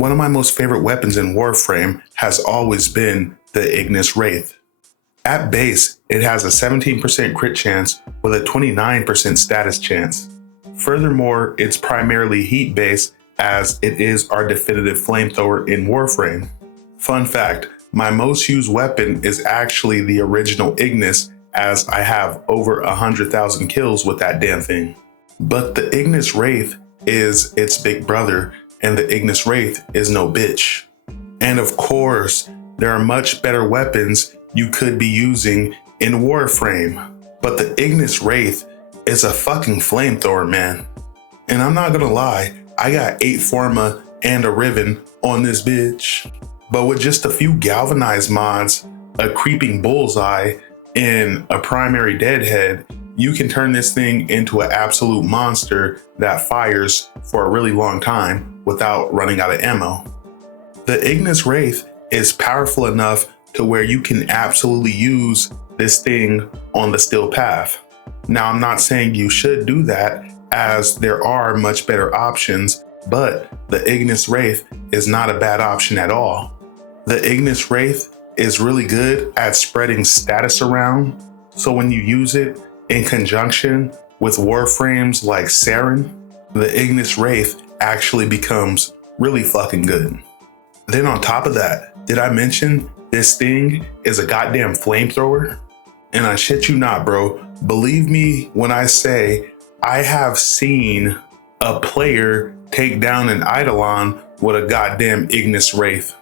One of my most favorite weapons in Warframe has always been the Ignis Wraith. At base, it has a 17% crit chance with a 29% status chance. Furthermore, it's primarily heat based as it is our definitive flamethrower in Warframe. Fun fact, my most used weapon is actually the original Ignis, as I have over 100,000 kills with that damn thing. But the Ignis Wraith is its big brother, and the Ignis Wraith is no bitch. And of course, there are much better weapons you could be using in Warframe, but the Ignis Wraith is a fucking flamethrower, man. And I'm not gonna lie, I got 8 Forma and a Riven on this bitch. But with just a few galvanized mods, a creeping bullseye, and a primary deadhead, you can turn this thing into an absolute monster that fires for a really long time without running out of ammo. The Ignis Wraith is powerful enough to where you can absolutely use this thing on the still path. Now, I'm not saying you should do that, as there are much better options, but the Ignis Wraith is not a bad option at all. The Ignis Wraith is really good at spreading status around, so when you use it in conjunction with Warframes like Saren, the Ignis Wraith actually becomes really fucking good. Then on top of that, did I mention this thing is a goddamn flamethrower? And I shit you not, bro. Believe me when I say I have seen a player take down an Eidolon with a goddamn Ignis Wraith.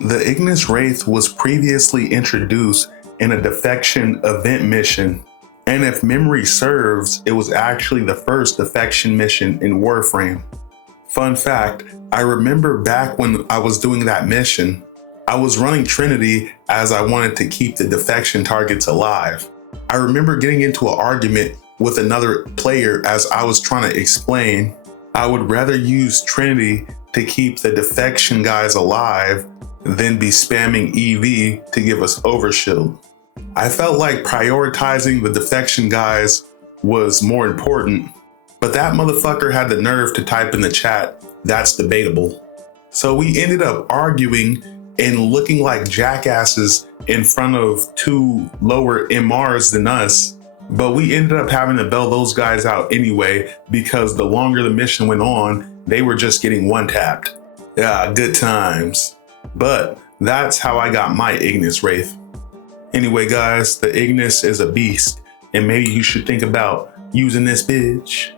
The Ignis Wraith was previously introduced in a defection event mission. And if memory serves, it was actually the first defection mission in Warframe. Fun fact, I remember back when I was doing that mission, I was running Trinity as I wanted to keep the defection targets alive. I remember getting into an argument with another player as I was trying to explain I would rather use Trinity to keep the defection guys alive than be spamming EV to give us overshield. I felt like prioritizing the defection guys was more important, but that motherfucker had the nerve to type in the chat, "That's debatable." So we ended up arguing and looking like jackasses in front of 2 lower MRs than us. But we ended up having to bail those guys out anyway, because the longer the mission went on, they were just getting one-tapped. Yeah, good times. But that's how I got my Ignis Wraith. Anyway, guys, the Ignis is a beast, and maybe you should think about using this bitch.